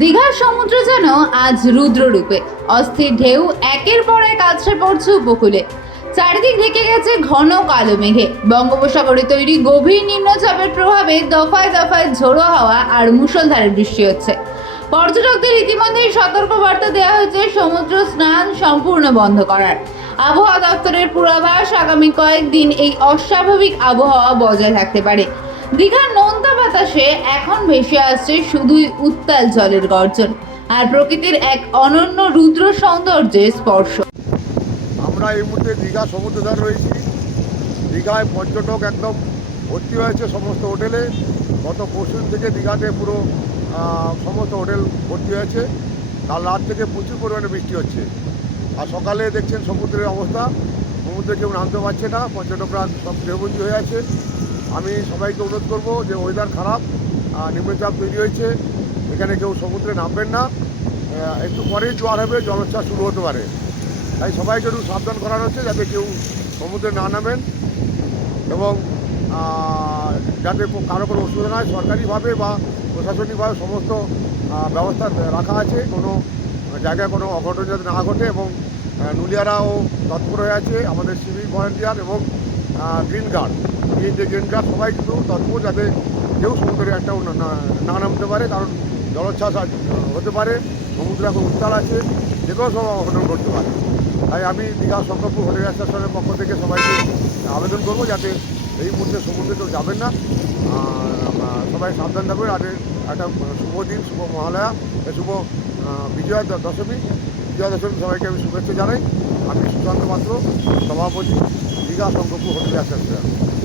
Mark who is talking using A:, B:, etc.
A: দীঘার সমুদ্র যেন আজ রুদ্ররূপে। অস্থির ঢেউ একের পর এক আছড়ে পড়ছে উপকূলে। চারিদিক ঢেকে গেছে ঘন কালো মেঘে। বঙ্গোপসাগরে তৈরি গভীর নিম্নচাপের প্রভাবে দফায় দফায় ঝোড়ো হাওয়া আর মুষলধারে বৃষ্টি হচ্ছে। পর্যটকদের ইতিমধ্যেই সতর্ক বার্তা দেওয়া হয়েছে সমুদ্র স্নান সম্পূর্ণ বন্ধ করার। আবহাওয়া দপ্তরের পূর্বাভাস আগামী কয়েকদিন এই অস্বাভাবিক আবহাওয়া বজায় থাকতে পারে। দীঘার বাতাসে এখন ভেসে আসছে শুধুই উত্তাল জলের গর্জন আর প্রকৃতির এক অনন্য রুদ্র সৌন্দর্যের স্পর্শ।
B: আমরা এই মুহূর্তে দীঘা সমুদ্র ধারে রয়েছি। দীঘায় পর্যটক একদম ভর্তি হয়েছে সমস্ত হোটেলে। গত পরশুদিন থেকে দীঘাতে পুরো সমস্ত হোটেল ভর্তি হয়েছে। কাল রাত থেকে প্রচুর পরিমাণে বৃষ্টি হচ্ছে। আর সকালে দেখছেন সমুদ্রের অবস্থা। সমুদ্রে কেউ নামতে পারছে না। পর্যটকরা সব দেহবন্দি হয়ে আছে। আমি সবাইকে অনুরোধ করব যে ওয়েদার খারাপ নিম্নচাপ তৈরি হয়েছে, এখানে কেউ সমুদ্রে নামবেন না। একটু পরেই জোয়ার হবে, জলোচ্ছ্বাস শুরু হতে পারে। তাই সবাইকে একটু সাবধান করানো হচ্ছে যাতে কেউ সমুদ্রে না নামেন এবং যাতে কারও কোনো অসুবিধা না হয়, সরকারিভাবে বা প্রশাসনিকভাবে সমস্ত ব্যবস্থা রাখা আছে। কোনো জায়গায় কোনো অঘটন যাতে না ঘটে এবং নুলিয়ারাও তৎপর হয়ে আছে, আমাদের সিভিল ভলেন্টিয়ার এবং গ্রিন গার্ড এই যে গ্রিন গার্ড সবাই কিন্তু তৎপর যাতে কেউ সমুদ্রে একটা না- নামতে পারে, কারণ জলোচ্ছ্বাস হতে পারে, সমুদ্র এখন উত্তাল আছে যে কোনো সময় অঘটন ঘটতে পারে। তাই আমি দীঘা সংকল্প হোটেল অ্যাসোসিয়েশনের পক্ষ থেকে সবাইকে আবেদন করব যাতে এই মুহূর্তে সমুদ্রে কেউ যাবেন না। সবাই সাবধান থাকবেন আর একটা শুভ দিন, শুভ মহালয়া শুভ বিজয়া দশমী। বিজয়া দশমী সবাইকে আমি শুভেচ্ছা জানাই। আমি সুশান্ত মাত্র, সভাপতি। দীঘা সংকল্প হোটেল অ্যাসোসিয়েশন